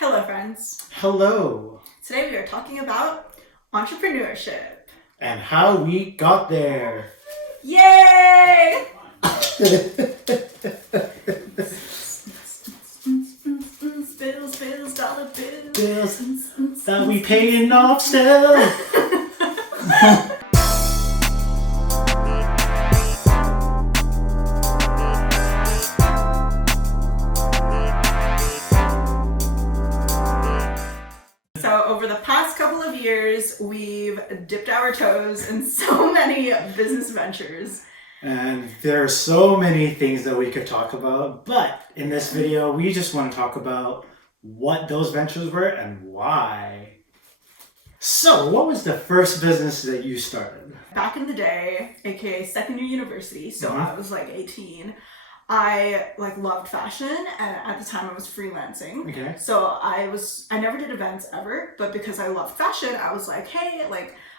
Hello friends. Hello. Today we are talking about entrepreneurship. And how we got there. Yay! Bills, dollar bills. Bills that we paying off still. So over the past couple of years, we've dipped our toes in so many business ventures. And there are so many things that we could talk about, but in this video, we just want to talk about what those ventures were and why. So, what was the first business that you started? Back in the day, aka second year university, so I was like 18. I loved fashion, and at the time I was freelancing. Okay. So I never did events ever, but because I loved fashion, I was like, hey,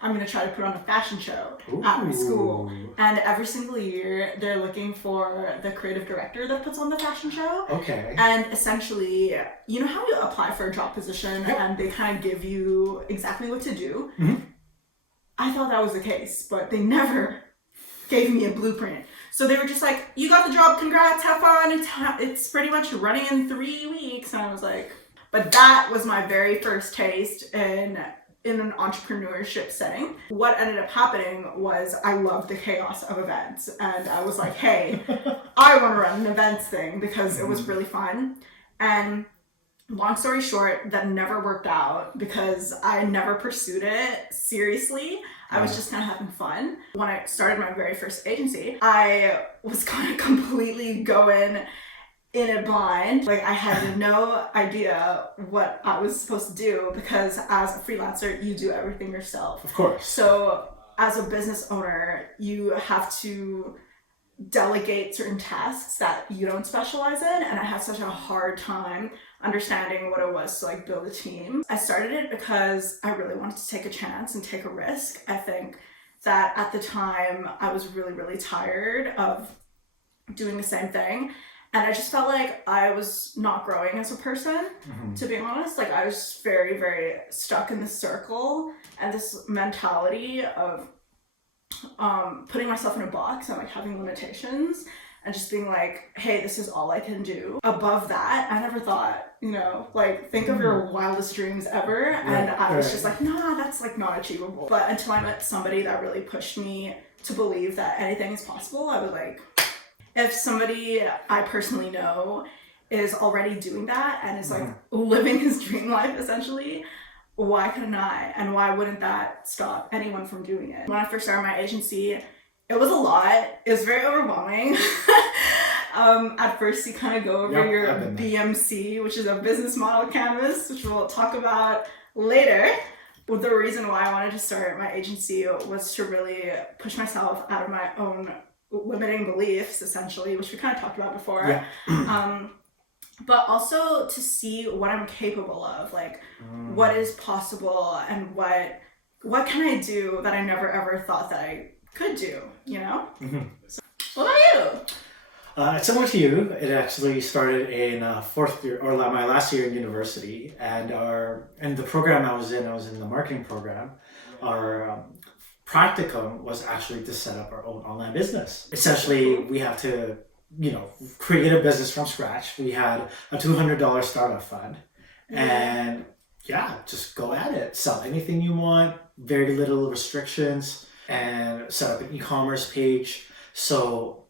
I'm gonna try to put on a fashion show at my school. And every single year they're looking for the creative director that puts on the fashion show. Okay. And essentially, you know how you apply for a job position and they kind of give you exactly what to do? Mm-hmm. I thought that was the case, but they never gave me a blueprint. So they were just like, you got the job, congrats, have fun. It's pretty much running in 3 weeks. And I was like, but that was my very first taste in an entrepreneurship setting. What ended up happening was I loved the chaos of events. And I was like, hey, I want to run an events thing because it was really fun. And long story short, that never worked out because I never pursued it seriously. I was just kind of having fun. When I started my very first agency, I was kind of completely going in it blind. I had no idea what I was supposed to do because as a freelancer, you do everything yourself. Of course. So as a business owner, you have to delegate certain tasks that you don't specialize in, and I had such a hard time understanding what it was to build a team. I started it because I really wanted to take a chance and take a risk. I think that at the time I was really tired of doing the same thing, and I just felt like I was not growing as a person, to be honest. I was very stuck in this circle and this mentality of putting myself in a box and having limitations and just being like, hey, this is all I can do. Above that, I never thought, think of your wildest dreams ever. And I was just like, nah, that's not achievable. But until I met somebody that really pushed me to believe that anything is possible, I was like, if somebody I personally know is already doing that and is living his dream life essentially, why couldn't I? And why wouldn't that stop anyone from doing it? When I first started my agency, it was a lot. It was very overwhelming. At first, you kind of go over your BMC, which is a business model canvas, which we'll talk about later. Well, the reason why I wanted to start my agency was to really push myself out of my own limiting beliefs, essentially, which we kind of talked about before. Yeah. But also to see what I'm capable of, what is possible and what can I do that I never ever thought that I could do, So, what about you? Similar to you, it actually started in fourth year, or my last year in university, and the program I was in the marketing program. Our practicum was actually to set up our own online business. Essentially, we have to create a business from scratch. We had a $200 startup fund, and just go at it. Sell anything you want, very little restrictions, and set up an e-commerce page. So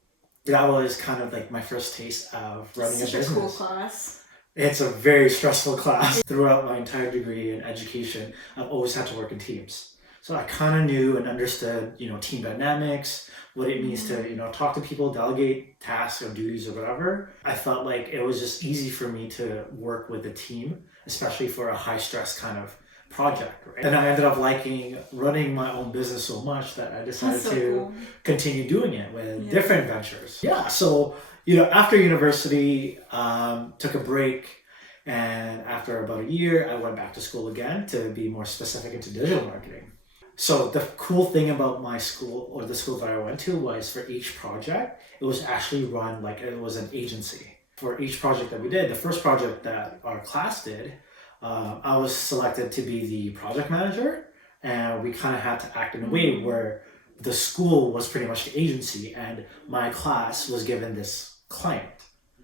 that was kind of my first taste of running a business. Such a cool class. It's a very stressful class. Throughout my entire degree in education, I've always had to work in teams. So I kind of knew and understood, team dynamics, what it means to, talk to people, delegate tasks or duties or whatever. I felt like it was just easy for me to work with a team, especially for a high stress kind of project. Right? And I ended up liking running my own business so much that I decided to continue doing it with different ventures. Yeah. So, after university, took a break. And after about a year, I went back to school again to be more specific into digital marketing. So the cool thing about my school, or the school that I went to, was for each project, it was actually run like it was an agency. For each project that we did, the first project that our class did I was selected to be the project manager, and we kind of had to act in a way where the school was pretty much the agency, and my class was given this client.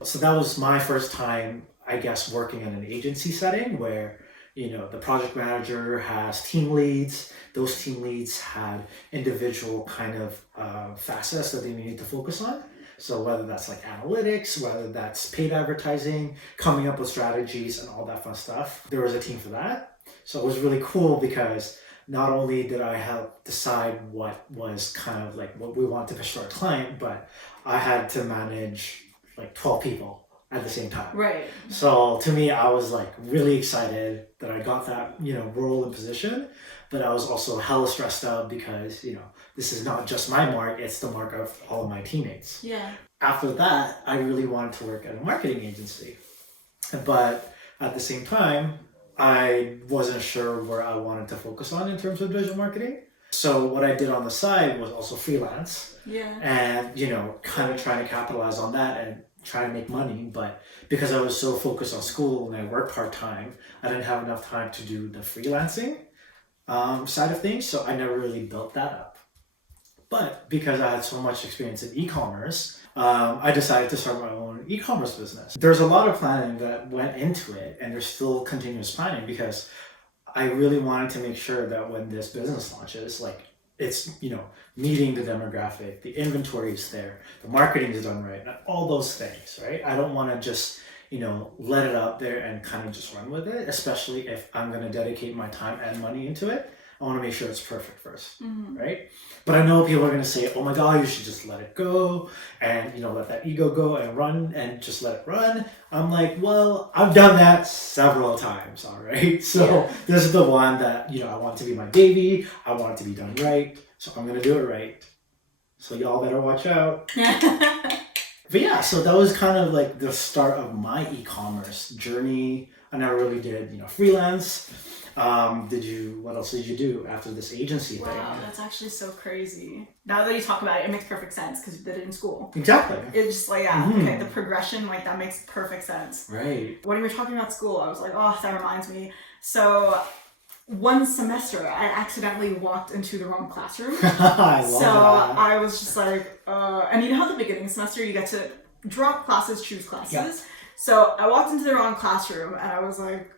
So that was my first time, I guess, working in an agency setting where, the project manager has team leads. Those team leads had individual kind of facets that they needed to focus on. So whether that's like analytics, whether that's paid advertising, coming up with strategies and all that fun stuff, there was a team for that. So it was really cool because not only did I help decide what was kind of like what we wanted to pitch to our client, but I had to manage like 12 people at the same time. Right. So to me, I was like really excited that I got that, role and position, but I was also hella stressed out because, this is not just my mark, it's the mark of all of my teammates. Yeah. After that, I really wanted to work at a marketing agency. But at the same time, I wasn't sure where I wanted to focus on in terms of digital marketing. So what I did on the side was also freelance. Yeah. And, kind of trying to capitalize on that and try to make money. But because I was so focused on school and I worked part-time, I didn't have enough time to do the freelancing side of things. So I never really built that up. But because I had so much experience in e-commerce, I decided to start my own e-commerce business. There's a lot of planning that went into it, and there's still continuous planning because I really wanted to make sure that when this business launches, like it's, meeting the demographic, the inventory is there, the marketing is done right, and all those things, right? I don't want to just, let it out there and kind of just run with it, especially if I'm going to dedicate my time and money into it. I want to make sure it's perfect first, right? But I know people are going to say, oh my God, you should just let it go and, let that ego go and run and just let it run. I'm like, well, I've done that several times, all right? So this is the one that, I want to be my baby. I want it to be done right. So I'm going to do it right. So y'all better watch out. But yeah, so that was kind of like the start of my e-commerce journey. I never really did, freelance. What else did you do after this agency thing? Wow, that's actually so crazy. Now that you talk about it, it makes perfect sense because you did it in school. Exactly. It's just like, okay, the progression, like that makes perfect sense. Right. When you were talking about school, I was like, oh, that reminds me. So one semester, I accidentally walked into the wrong classroom. I love that. I was just like, and you know how the beginning semester you get to drop classes, choose classes? Yeah. So I walked into the wrong classroom and I was like,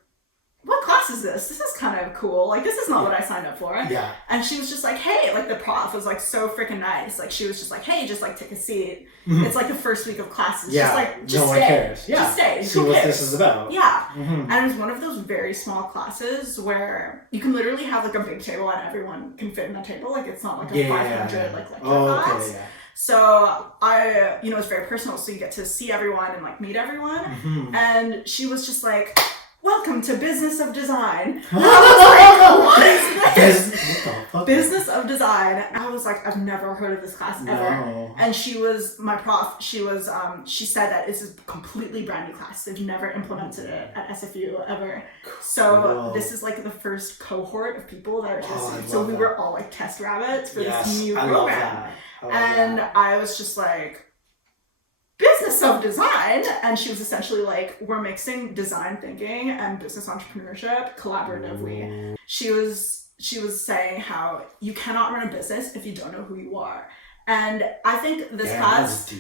what class is this? This is kind of cool. Like, this is not what I signed up for. Yeah. And she was just like, hey, like the prof was like so freaking nice. Like she was just like, hey, just like take a seat. It's like the first week of classes. Yeah. Just like, just no stay. one cares. Yeah. Just stay. See Who what cares? this is about. Yeah. And it was one of those very small classes where you can literally have like a big table and everyone can fit in the table. Like it's not like a 500 like lecture class. Okay, yeah. So it's very personal. So you get to see everyone and like meet everyone. And she was just like, welcome to Business of Design. And I was like, what is this? Business of Design. I was like, I've never heard of this class ever. No. And she was, my prof, she said that this is a completely brand new class. They've never implemented it at SFU ever. So this is like the first cohort of people that are testing. So we were all like test rabbits for this new program. And I was just like, Business of Design, and she was essentially like, we're mixing design thinking and business entrepreneurship collaboratively. She was saying how you cannot run a business if you don't know who you are. And I think this class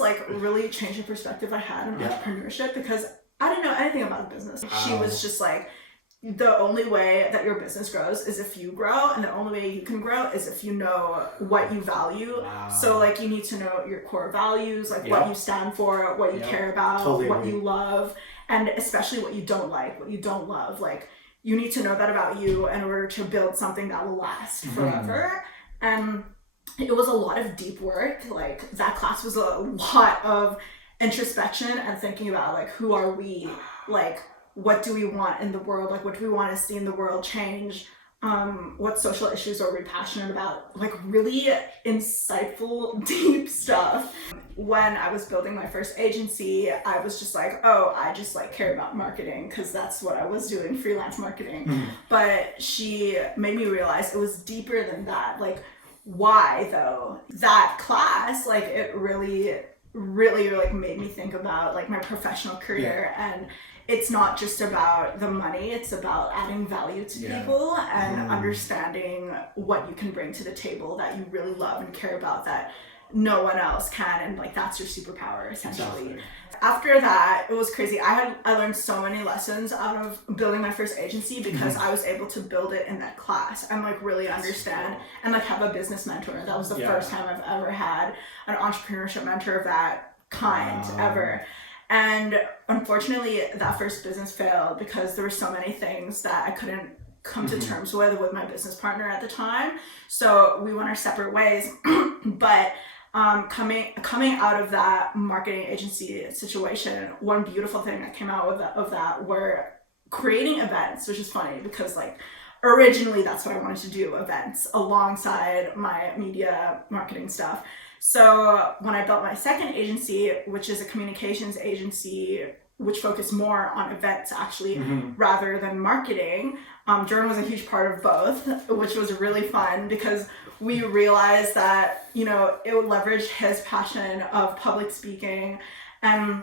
like really changed the perspective I had on entrepreneurship because I didn't know anything about business. She was just like, the only way that your business grows is if you grow, and the only way you can grow is if you know what you value. So like you need to know your core values, like what you stand for, what you care about, what you love, and especially what you don't like, what you don't love. Like you need to know that about you in order to build something that will last forever. And it was a lot of deep work. Like that class was a lot of introspection and thinking about like, who are we? Like, what do we want in the world? Like, what do we want to see in the world change? What social issues are we passionate about? Like really insightful, deep stuff. When I was building my first agency, I was just like, oh, I just like care about marketing because that's what I was doing, freelance marketing. But she made me realize it was deeper than that. Like, why though? That class, like it really like made me think about like my professional career and it's not just about the money, it's about adding value to people and understanding what you can bring to the table that you really love and care about that no one else can, and like that's your superpower essentially. Exactly. After that, it was crazy. I learned so many lessons out of building my first agency because I was able to build it in that class and like really understand and like have a business mentor. That was the first time I've ever had an entrepreneurship mentor of that kind ever. And unfortunately, that first business failed because there were so many things that I couldn't come to terms with my business partner at the time. So we went our separate ways. But coming out of that marketing agency situation, one beautiful thing that came out of that were creating events, which is funny because like originally that's what I wanted to do, events alongside my media marketing stuff. So when I built my second agency, which is a communications agency, which focused more on events actually rather than marketing, Jerwin was a huge part of both, which was really fun because we realized that, you know, it would leverage his passion of public speaking and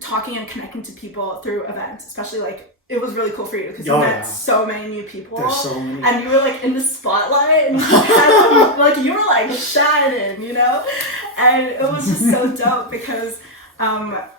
talking and connecting to people through events, especially like it was really cool for you because you met so many new people. There's so many. And you were like in the spotlight and you had, like you were like shining, you know? And it was just so dope because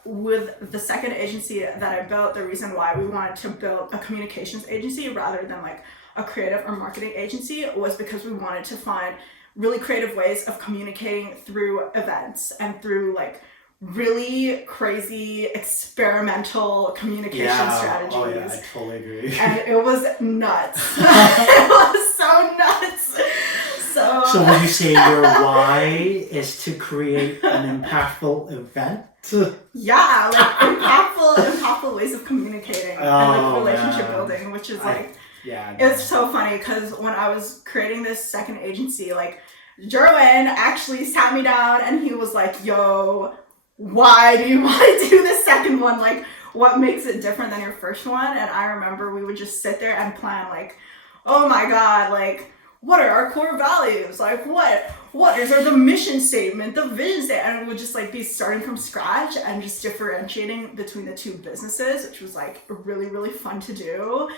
with the second agency that I built, the reason why we wanted to build a communications agency rather than like a creative or marketing agency was because we wanted to find really creative ways of communicating through events and through like really crazy experimental communication strategies. Oh yeah, I totally agree. And it was nuts. It was so nuts. So would you say your why is to create an impactful event? Yeah, like impactful ways of communicating and like relationship building, which is like it's so funny because when I was creating this second agency, like Jerwin actually sat me down and he was like, yo, why do you want to do the second one? Like, what makes it different than your first one? And I remember we would just sit there and plan like, oh my God, like, what are our core values? Like, what is the mission statement, the vision statement? And we would just like be starting from scratch and just differentiating between the two businesses, which was like really, really fun to do.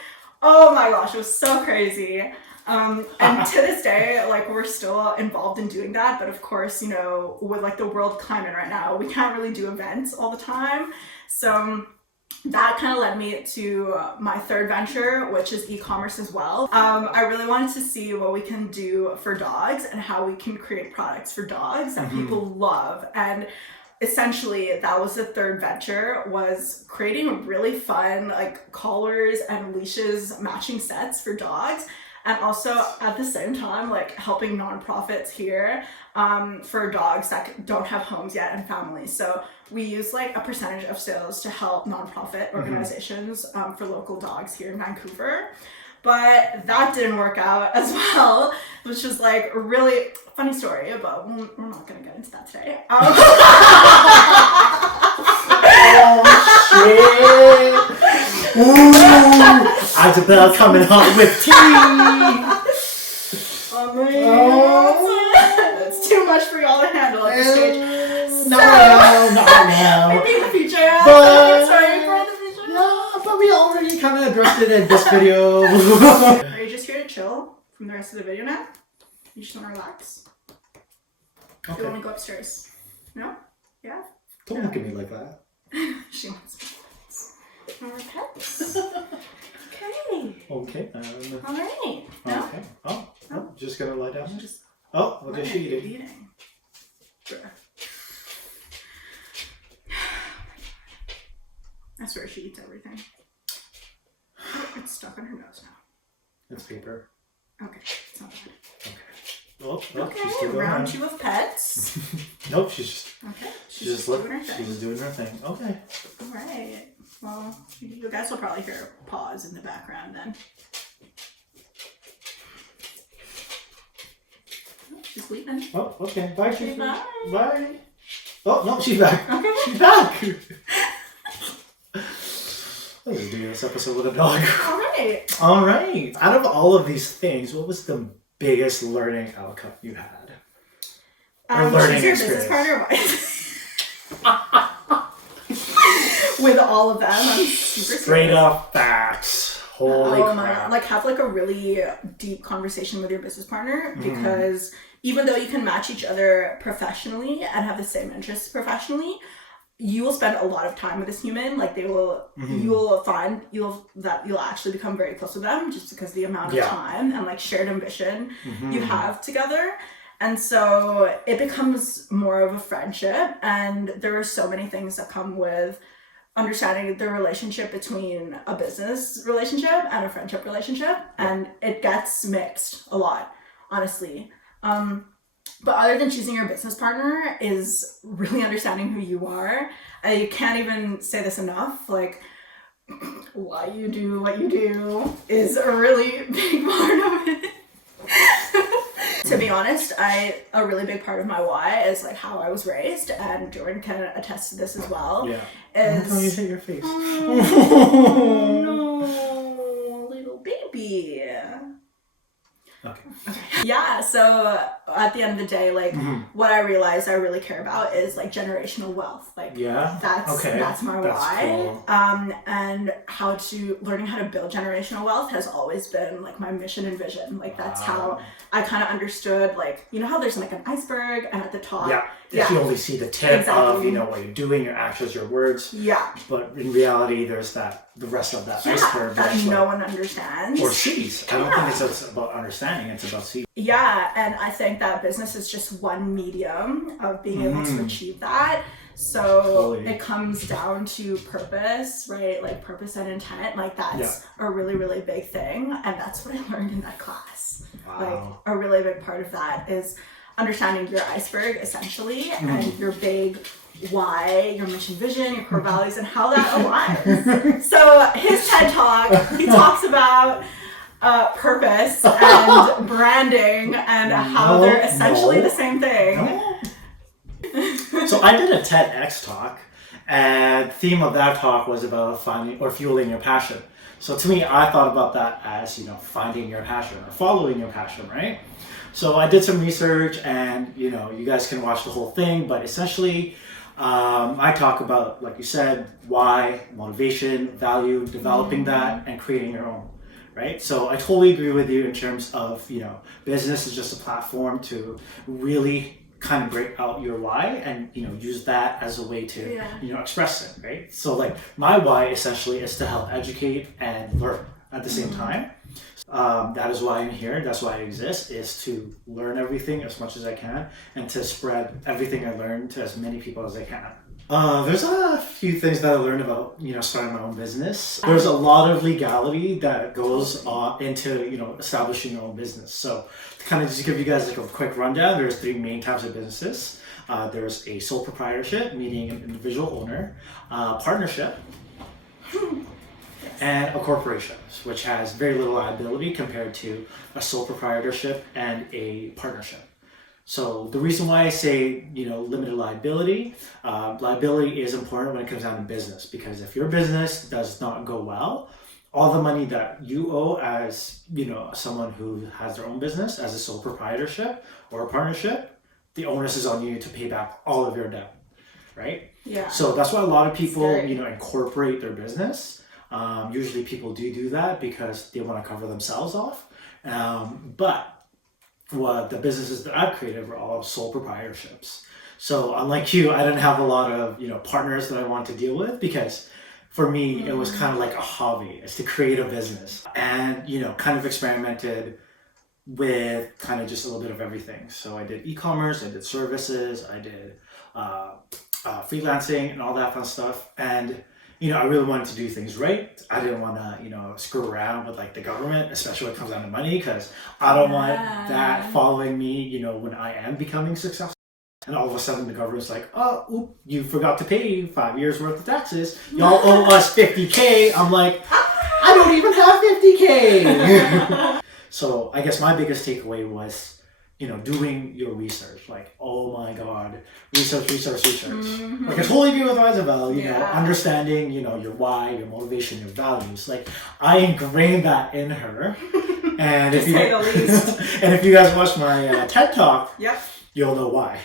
Oh my gosh, it was so crazy. And to this day, like we're still involved in doing that. But of course, you know, with like the world climate right now, we can't really do events all the time. So that kind of led me to my third venture, which is e-commerce as well. I really wanted to see what we can do for dogs and how we can create products for dogs that people love. And essentially that was the third venture, was creating really fun like collars and leashes matching sets for dogs. And also at the same time, like helping nonprofits here for dogs that don't have homes yet and families. So we use like a percentage of sales to help nonprofit organizations for local dogs here in Vancouver. But that didn't work out as well, which was like a really funny story, but we're not going to get into that today. Oh shit! Ooh, Yzobel coming hot with tea. Oh man, that's too much for y'all to handle at this stage. Not now. Maybe in the future. Sorry for the future. No, but we already kind of addressed it in this video. Are you just here to chill from the rest of the video now? You just want to relax? Okay. Do you want to go upstairs? No? Yeah? Don't look at me like that. She wants more pets. Okay. Okay. All right. No? Okay. Oh, just gonna lie down. What is she eating? I swear she eats everything. Oh, it's stuck on her nose now. It's paper. Okay, it's not bad. Okay. Okay, she's still round you of pets. Nope, she's just. Okay, She's just doing her thing. She's just doing her thing. Okay. All right. Well, you guys will probably hear a pause in the background then. Oh, she's leaving. Oh, okay. Bye. Okay, bye. Bye. Oh no, she's back. Okay. She's back. Let's do this episode with a dog. All right. Out of all of these things, what was the biggest learning outcome you had? Or learning she's your experience? business partner. with all of them. I'm super Straight serious. up facts. Holy Oh my crap. god. Like, have like a really deep conversation with your business partner, because even though you can match each other professionally and have the same interests professionally, you will spend a lot of time with this human. Like, they will, you will find you'll actually become very close with them, just because the amount of time and like shared ambition you have together. And so it becomes more of a friendship, and there are so many things that come with understanding the relationship between a business relationship and a friendship relationship, and it gets mixed a lot, honestly. But other than choosing your business partner is really understanding who you are. I can't even say this enough. Like, why you do what you do is a really big part of it. To be honest, a really big part of my why is like how I was raised, and Jerwin can attest to this as well. Yeah. Is you hit your face. oh, no, little baby. Okay. Yeah, so at the end of the day, like what I realized I really care about is like generational wealth. Like that's my why. Cool. And learning how to build generational wealth has always been like my mission and vision. Like that's how I kind of understood, like, you know how there's like an iceberg, and at the top if you only see the tip of, you know, what you're doing, your actions, your words. Yeah. But in reality, there's the rest of that iceberg that no one understands. Or sees. I don't think it's just about understanding, it's about seeing. Yeah, and I think that business is just one medium of being able to achieve that. So it comes down to purpose, right? Like purpose and intent. Like that's a really, really big thing. And that's what I learned in that class. Wow. Like a really big part of that is understanding your iceberg, essentially, and your big why, your mission, vision, your core values, and how that aligns. So his TED Talk, he talks about purpose and branding and how they're essentially the same thing. So I did a TEDx talk, and the theme of that talk was about finding or fueling your passion. So to me, I thought about that as, you know, finding your passion or following your passion, right? So I did some research, and, you know, you guys can watch the whole thing, but essentially I talk about, like you said, why, motivation, value, developing that, and creating your own, right? So I totally agree with you in terms of, you know, business is just a platform to really kind of break out your why and, you know, use that as a way to, you know, express it, right? So like my why essentially is to help educate and learn at the same time. That is why I'm here. That's why I exist, is to learn everything as much as I can and to spread everything I learn to as many people as I can. There's a few things that I learned about, you know, starting my own business. There's a lot of legality that goes into, you know, establishing your own business. So to kind of just give you guys like a quick rundown, there's 3 main types of businesses. There's a sole proprietorship, meaning an individual owner, partnership, and a corporation, which has very little liability compared to a sole proprietorship and a partnership. So the reason why I say, you know, limited liability, liability is important when it comes down to business, because if your business does not go well, all the money that you owe as, you know, someone who has their own business, as a sole proprietorship or a partnership, the onus is on you to pay back all of your debt, right? Yeah. So that's why a lot of people, you know, incorporate their business. Usually people do that because they want to cover themselves off. But the businesses that I've created were all sole proprietorships. So unlike you, I didn't have a lot of, you know, partners that I want to deal with, because for me, it was kind of like a hobby, is to create a business, and, you know, kind of experimented with kind of just a little bit of everything. So I did e-commerce, I did services, I did freelancing and all that fun stuff. And, you know, I really wanted to do things right. I didn't want to, you know, screw around with like the government, especially when it comes down to money, because I don't want that following me, you know, when I am becoming successful. And all of a sudden the government's like, oh, oop, you forgot to pay 5 years worth of taxes. Y'all owe us $50K. I'm like, I don't even have $50K. So I guess my biggest takeaway was, you know, doing your research. Like, oh my God, research. Like, I totally agree with Yzobel, you know, understanding, you know, your why, your motivation, your values. Like, I ingrained that in her. And if you, say the least. And if you guys watch my TED Talk, you'll know why.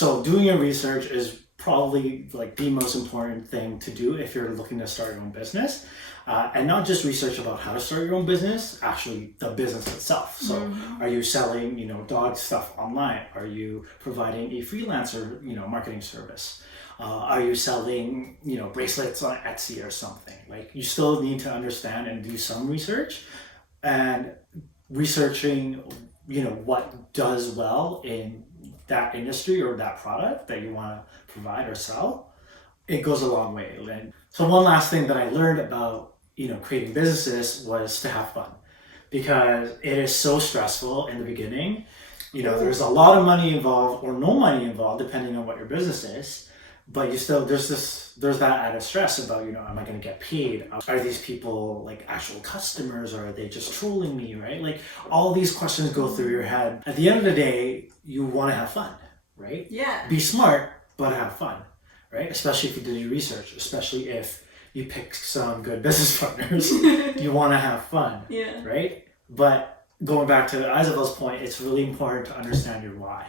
So doing your research is probably like the most important thing to do if you're looking to start your own business. And not just research about how to start your own business, actually the business itself. So are you selling, dog stuff online? Are you providing a freelancer, marketing service? Are you selling, bracelets on Etsy or something? Like, you still need to understand and do some research, and researching, what does well in that industry or that product that you want to provide or sell. It goes a long way. And so one last thing that I learned about, creating businesses was to have fun, because it is so stressful in the beginning. There's a lot of money involved or no money involved, depending on what your business is. But there's that added stress about, am I going to get paid? Are these people like actual customers, or are they just trolling me, right? Like, all these questions go through your head. At the end of the day, you want to have fun, right? Yeah. Be smart, but have fun, right? Especially if you do your research, especially if you pick some good business partners. You want to have fun, yeah. right? But going back to Yzobel's point, it's really important to understand your why.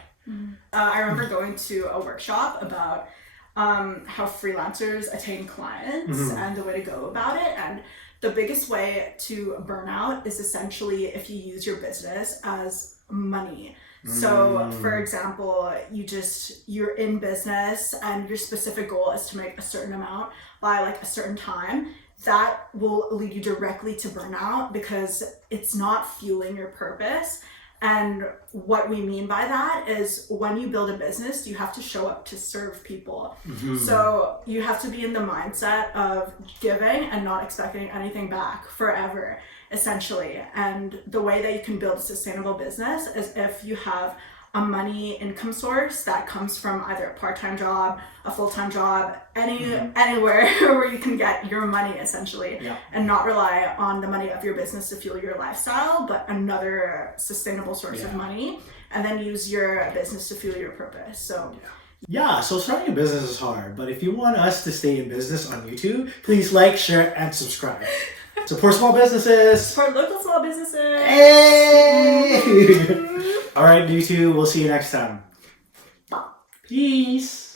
I remember going to a workshop about how freelancers attain clients and the way to go about it. And the biggest way to burn out is essentially if you use your business as money. So for example, you're in business and your specific goal is to make a certain amount by like a certain time. That will lead you directly to burnout because it's not fueling your purpose. And what we mean by that is when you build a business, you have to show up to serve people. So you have to be in the mindset of giving and not expecting anything back forever, essentially. And the way that you can build a sustainable business is if you have a money income source that comes from either a part-time job, a full-time job, anywhere where you can get your money, essentially, and not rely on the money of your business to fuel your lifestyle, but another sustainable source of money, and then use your business to fuel your purpose. So so starting a business is hard, but if you want us to stay in business on YouTube, please like, share, and subscribe. Support small businesses. Support local small businesses. Hey! All right, YouTube, we'll see you next time. Peace.